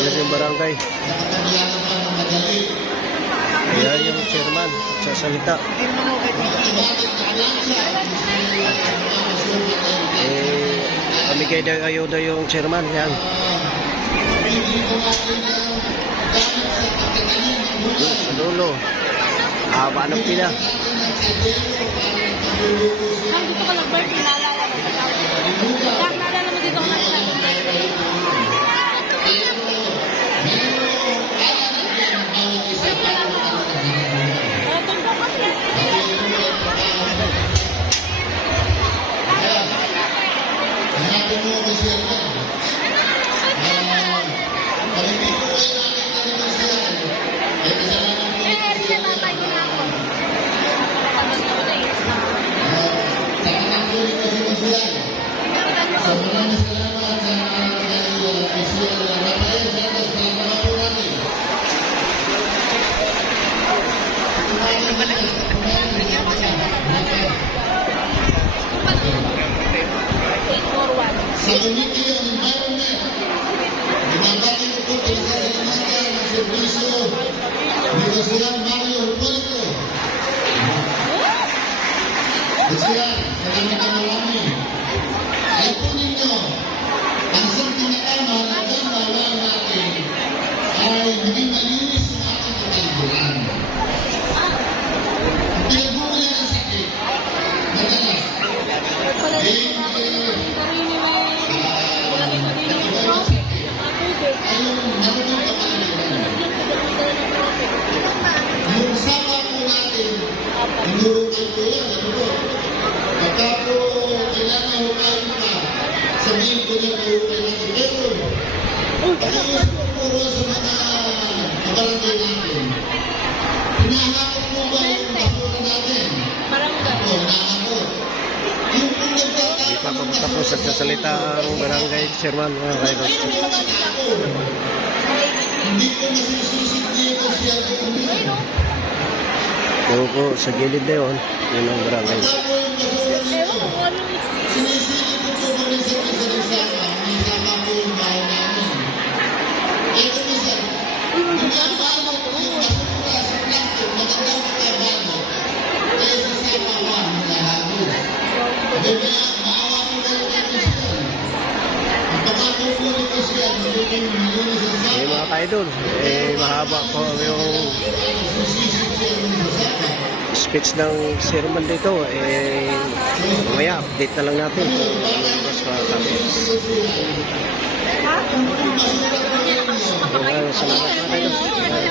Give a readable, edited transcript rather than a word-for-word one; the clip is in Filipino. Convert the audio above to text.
Yan yung barangay. Ayan yung chairman sasalita. Pamigay daw ayuda yung chairman. Yan. Sa dulo. Haba ng pila. Dito ka nag-birthday, naalala mo. Naalala mo dito ka nag-birthday. Sa Committee on Environment, binabati ko po pinagsasalamatan ng servisyo ni Kasulan Mario Hipólito. Kasulan, salamat na marami. Kaya po ninyo, ang isang pinakama na ganawa natin ay maging malinis ang ating kapaliburan. Ang pinagmumula ng sakit, madalas, yung sama po natin, inurukan ko yan, ano po? Pagka po kailangan hukain pa, sabihin ko niya hukain natin. Pero, ayos po puro sa mga kabarangay natin. Pinahakot po ba yung basura natin? Ako, nakakot. Yung kung Hindi pa tapos nagsasalita ang barangay chairman. hindi ko masisusik dito siya Po sa gilid na yun. Yun ang barangay. sinisili ko po kami sa isa-isa may sama po yung bahay namin. Ito minsan, pinapalo ko yung basura sa plastic, magandang pagkabalo, kaya sasama ko ang nalahagos. Kaya maawa ko kayo natin siya. Pagkakakukulit ko siya, magiging milinis ang sama. Mga ka-idol, mahaba po yung speech ng chairman dito. Mamaya, update na lang natin. Salamat mga ka-idol.